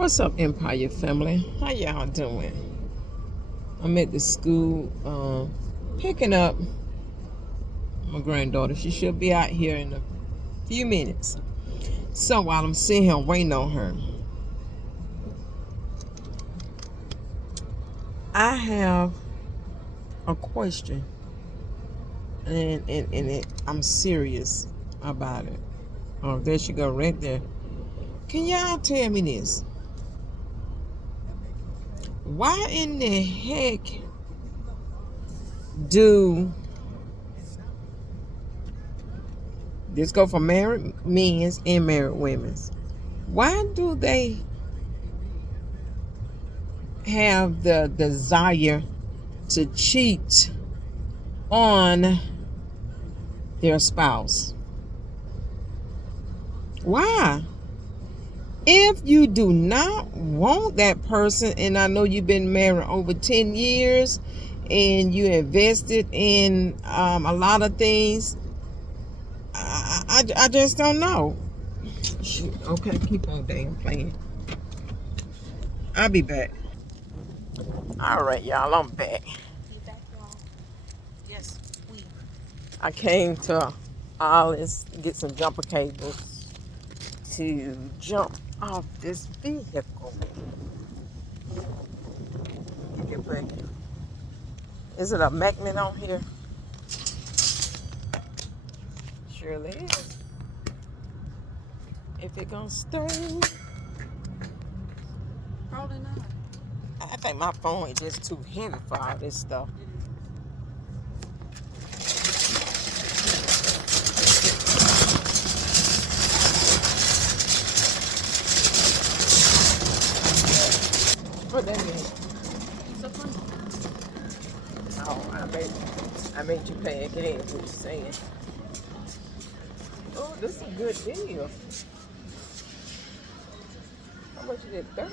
What's up, Empire family? How y'all doing? I'm at the school picking up my granddaughter. She should be out here in a few minutes. So while I'm sitting here waiting on her, I have a question, and I'm serious about it. Oh, there she go, right there. Can y'all tell me this? Why in the heck do this go for married men's and married women's? Why do they have the desire to cheat on their spouse? Why? If you do not want that person, and I know you've been married over 10 years and you invested in a lot of things, I just don't know. Shoot, okay, keep on damn playing. I'll be back. All right, y'all, I'm back. Yes, I came to Alice to get some jumper cables to jump off this vehicle. Get it back. Is it a magnet on here? Surely is. If it gonna stay. Probably not. I think my phone is just too heavy for all this stuff. What that mean? Oh, I made you pay again, what you're saying. Oh, this is a good deal. How much is it? $39?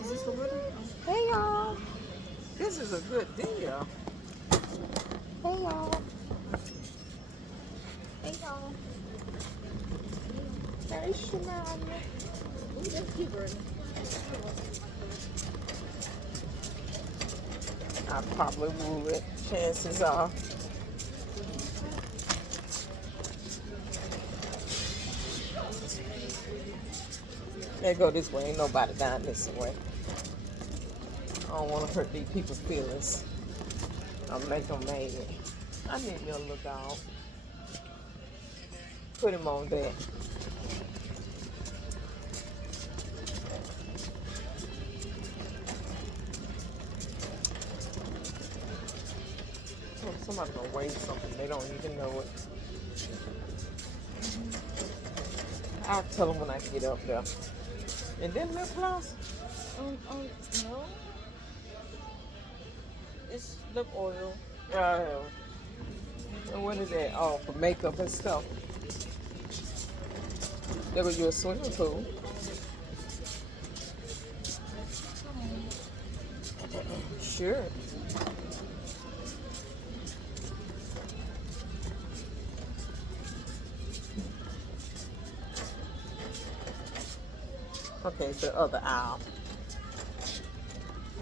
Is this the one? Hey y'all. This is a good deal. Hey y'all. Hey y'all. Hey Shania. I probably would. Chances are. They go this way. Ain't nobody down this way. I don't want to hurt these people's feelings. I'll make them mad. I need me a little dog. Put him on there. Somebody's gonna wave something. They don't even know it. I'll tell them when I get up there. And then lip gloss? No. It's lip oil. And what is that? Oh, for makeup and stuff. There was your swimming pool. Sure. Okay, the other aisle.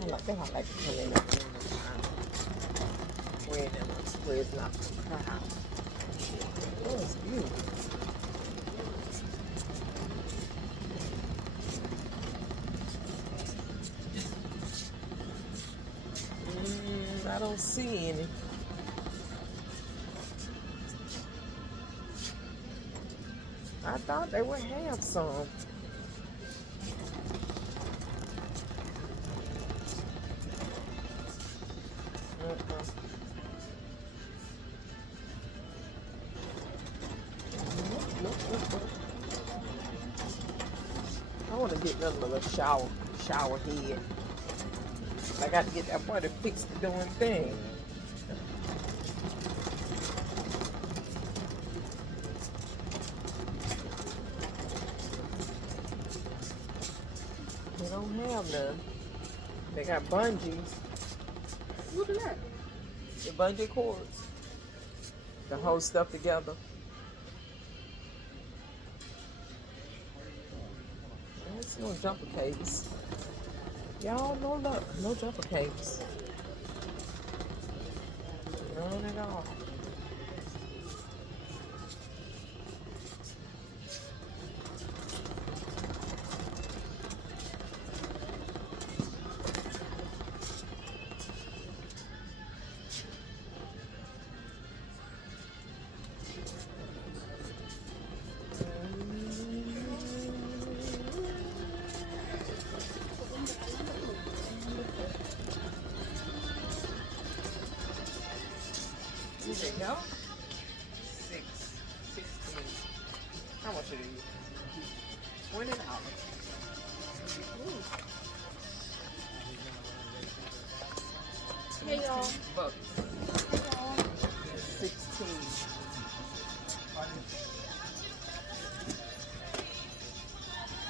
I think I like to come in that where it's not so crowded. Oh, it's beautiful. I don't see any. I thought they would have some. I want to get another little shower head. I got to get that boy to fix the doing thing. They don't have none. They got bungees. Look at that. The bungee cords. To hold stuff together. No jumper cables. Y'all, no luck. No jumper cables. None at all. Here they go. 16. How much it is? $20. Hey y'all. Bucks. Hey y'all. 16.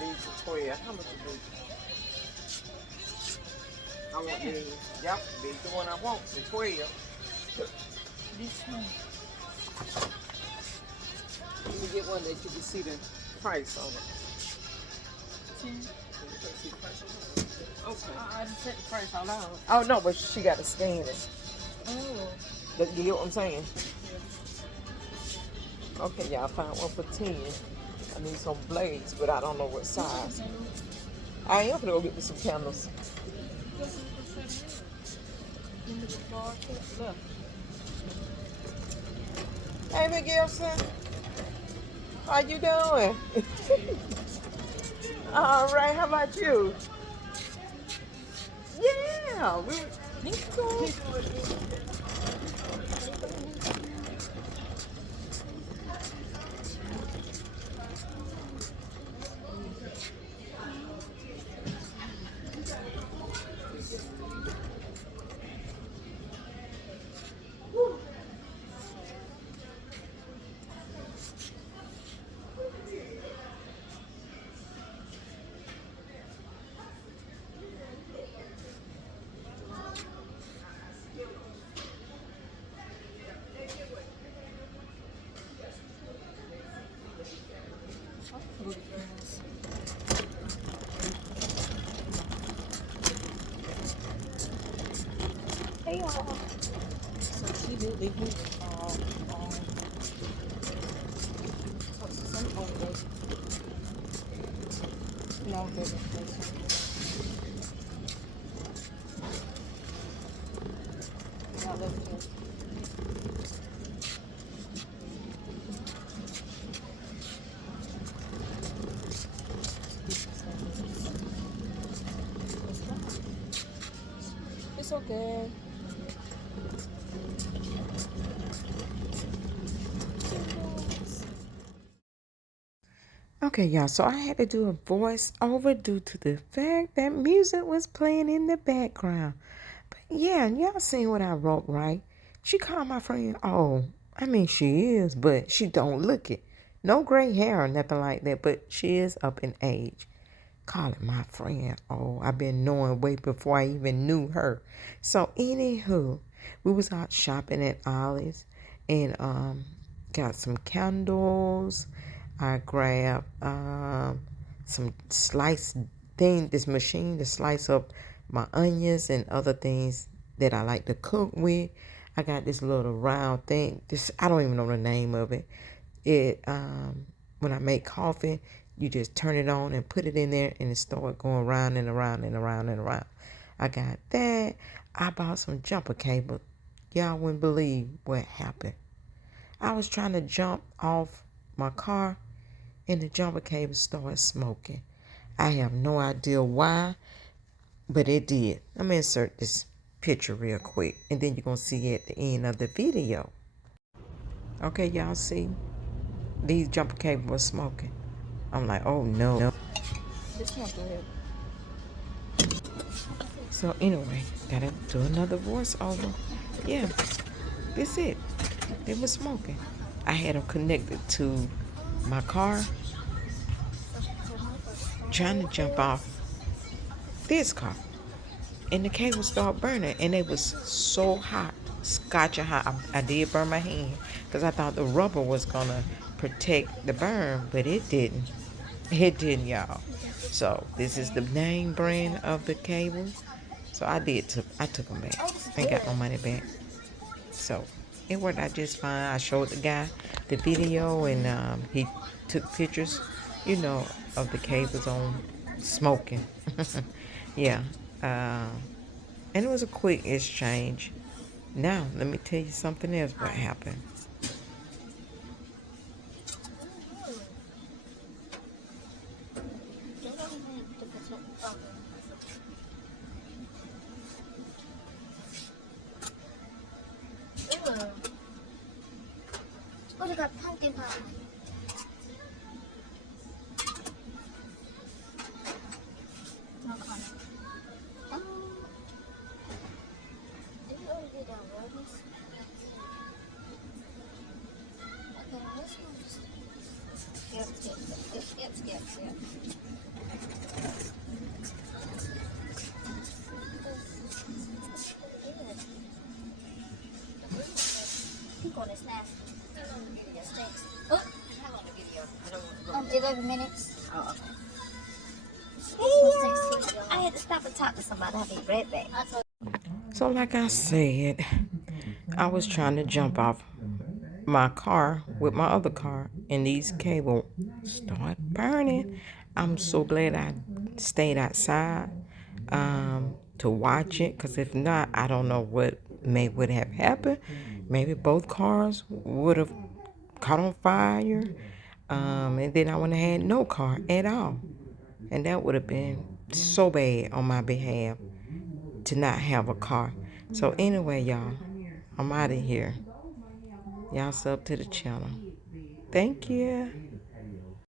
These are 12. How much are these? I want these. Yep, these the one I want. The 12. This one. Let me get one that you can see the price on it. 10. You can see the price on it? Okay. I just set the price out loud. Oh no, but she got to scan it. Oh. You get what I'm saying? Okay, y'all found one for 10. I need some blades, but I don't know what size. I am gonna go get me some candles. Hey, Miss Gibson, how you doing? All right, how about you? Yeah, Hey y'all. So she did leave me some over. No, baby. I left here. It's okay. Okay, y'all, so I had to do a voice over due to the fact that music was playing in the background. But yeah, y'all seen what I wrote, right? She called my friend, oh, I mean, she is, but she don't look it. No gray hair or nothing like that, but she is up in age. Calling my friend, oh, I've been knowing way before I even knew her. So anywho, we was out shopping at Ollie's and got some candles. I grabbed some sliced this machine to slice up my onions and other things that I like to cook with. I got this little round thing. I don't even know the name of it. When I make coffee, you just turn it on and put it in there and it start going round and around and around and around. I got that. I bought some jumper cable. Y'all wouldn't believe what happened. I was trying to jump off my car and the jumper cable started smoking. I have no idea why, but it did. I'm going to insert this picture real quick and then you're going to see it at the end of the video. Okay, y'all see? These jumper cables were smoking. I'm like, oh no. This one's good. So anyway, gotta do another voiceover. Yeah, that's it. It was smoking. I had them connected to my car, trying to jump off this car. And the cable started burning and it was so hot, scorching hot. I did burn my hand because I thought the rubber was gonna protect the burn, but it didn't. It didn't, y'all. So this is the name brand of the cable. So I took them back and got my money back. So it worked out just fine. I showed the guy the video, and he took pictures, of the cables on smoking. Yeah. Uh, and it was a quick exchange. Now, let me tell you something else what happened. Oh, they got pumpkin pie. No comment. Did you already get that roses? Okay, let's go just skip. Pink one is nasty. It stinks. Oh, how long the video? 11 minutes. Oh, okay. I had to stop and talk to somebody. I'll be right back. So like I said, I was trying to jump off my car with my other car, and these cables start burning. I'm so glad I stayed outside to watch it, because if not, I don't know what would have happened. Maybe both cars would have caught on fire, and then I wouldn't have had no car at all, and that would have been so bad on my behalf to not have a car. So anyway, y'all, I'm out of here. Y'all sub to the channel. Thank you.